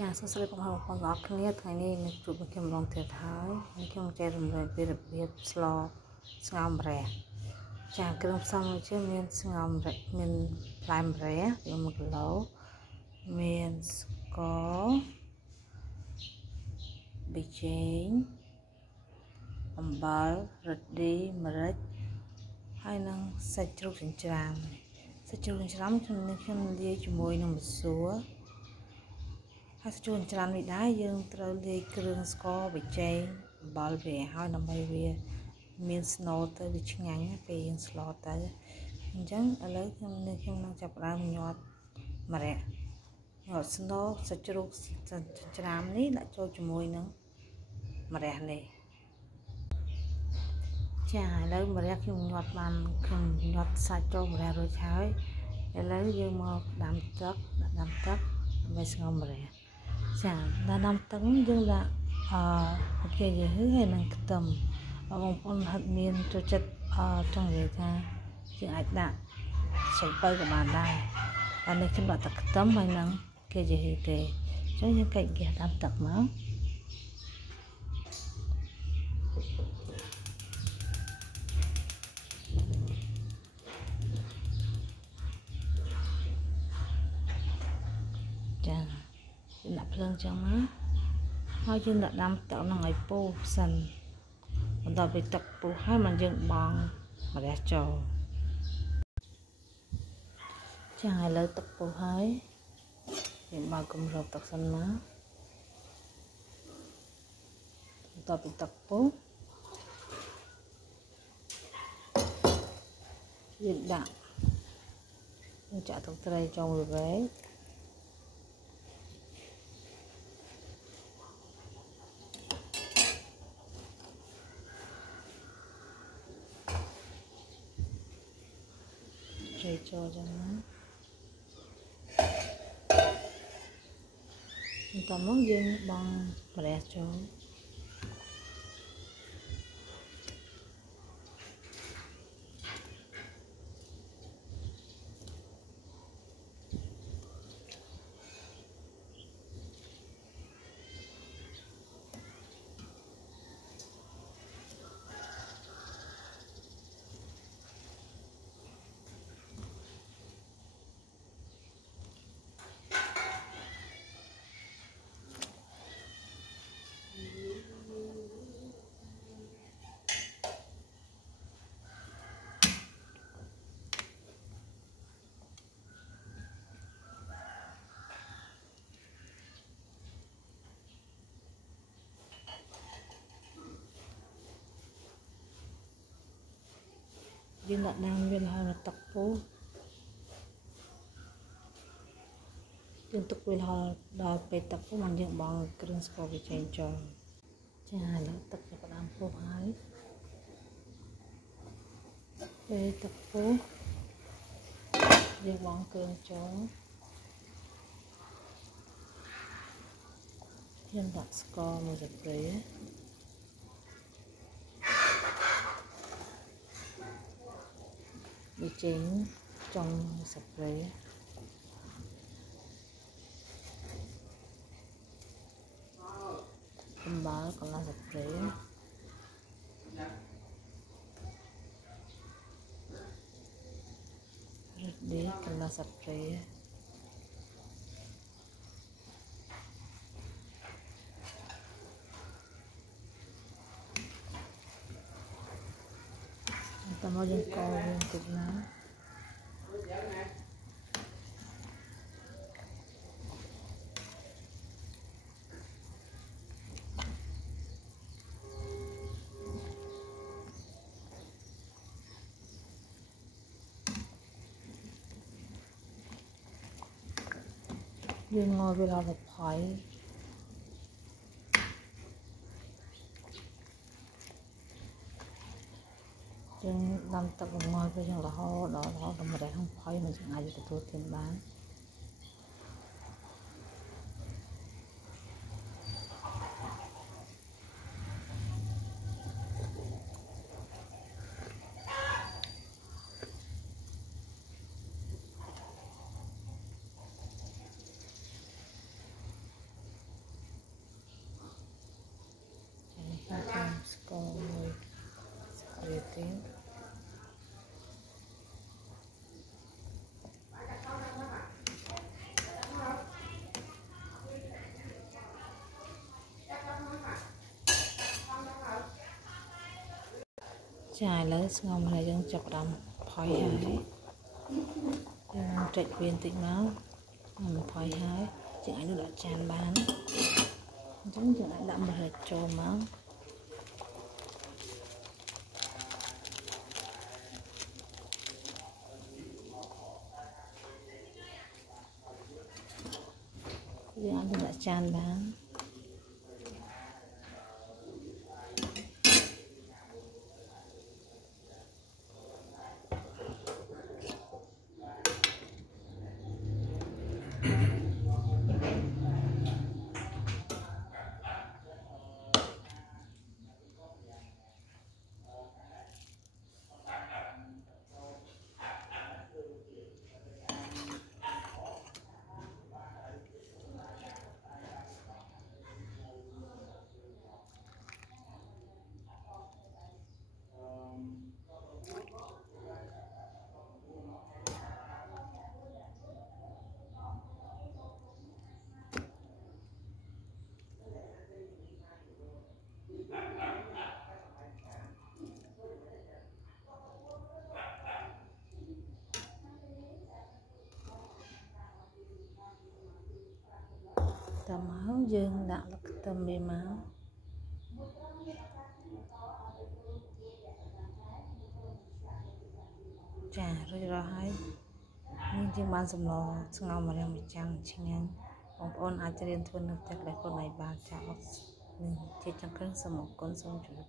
ចាសួស្តីបងប្អូនទាំងអស់គ្នាថ្ងៃនេះនឹងជួបមកខ្ញុំម្ដងទៀតហើយខ្ញុំចែករំលែកពីរបៀបស្លស្ងោមម្រះចាគ្រឿងផ្សំមួយជាមានស្ងោមម្រះមានផ្លែម្រះ1គីឡូមានស្ករប៊ីចេងអំបិលរឹតឌីម្រេចហើយនឹងសាច់ជ្រូកចិញ្ច្រាំខ្ញុំលាយជាមួយនឹងម្សៅហើយជួនច្រើននេះដែរយើងត្រូវលាយគ្រឿងស្ករប៊ីចេងអំបិលវាហើយដើម្បីវាមានស្នូលទៅវាឆ្ងាញ់ពេលយើងស្លទៅអញ្ចឹងឥឡូវខ្ញុំនឹងចាប់ផ្ដើមញាត់ម្រះញាត់ស្នូលសាច់ជ្រូកចិញ្ច្រាំនេះដាក់ចូលជាមួយនឹងម្រះនេះចាឥឡូវម្រះខ្ញុំញាត់សាច់ចូលម្រះរួចហើយឥឡូវយើងមកដាំទឹកដើម្បីស្ងោរម្រះចាដាំទឹកយើងដាក់អូខេយឺហើយនឹងខ្ទឹមបងប្អូនហិតមានចូលចិត្តចង់និយាយថាយើងអាចដាក់សំពៅក៏បានដែរហើយនេះខ្ញុំដាក់ទឹកខ្ទឹមហើយនឹងគេយឺទេអញ្ចឹងយើងកិច្ចហ្គាសដាំទឹកមកចាដាក់ភ្លើងចឹងមកហើយយើងដាក់ដាំទឹកនឹងឲ្យពុះសិនបន្ទាប់ពីទឹកពុះហើយមកយើងបង់ម្រះចូលចាឥឡូវទឹកពុះហើយយើងបើកគម្របទឹកសិនមកបន្ទាប់ពីទឹកពុះយើងចាក់ទឹកត្រីចូលមួយវែកចូលចឹងណាបន្តមកយើងបង់ម្រះចូលយើងដាក់ដាំវារហូតដល់ទឹកពុះយើងទុកវារហូតដល់ពេលទឹកពុះមកយើងបង់គ្រឿងស្ករប៊ីចេងចូលចាឥឡូវទឹកចាប់ផ្ដើមពុះហើយពេលទឹកពុះយើងបង់គ្រឿងចូលខ្ញុំដាក់ស្ករមួយស្លាបព្រាប៊ីចេងចុងស្លាបព្រាអំបិលកន្លះស្លាបព្រារឹតឌីកន្លះស្លាបព្រាតើមកយើងកូរវាបន្តិចណាយើងងល់វាដល់ផុយយើងដាំទឹកបង្អល់វាយ៉ាងរហូតដល់ម្រះហ្នឹងផុយមិនអាចទទួលទានបាន chà lớn ngon này dân chọc đầm phơi hái trạch viên tịnh máu mình phơi hái chừng ấy nó đã tràn bán giống chừng ấy đậm một hệt trồ máu chừng ấy nó đã tràn bán tầm máu dương đã là tầm bề máu trà rồi hay nhưng chỉ ban sầm lò ngon mà đem chăng chinh ông ôn ai cho đến thôn được chắc là con này bàn chảo nên chỉ chẳng cần sầm một con sông chủ đề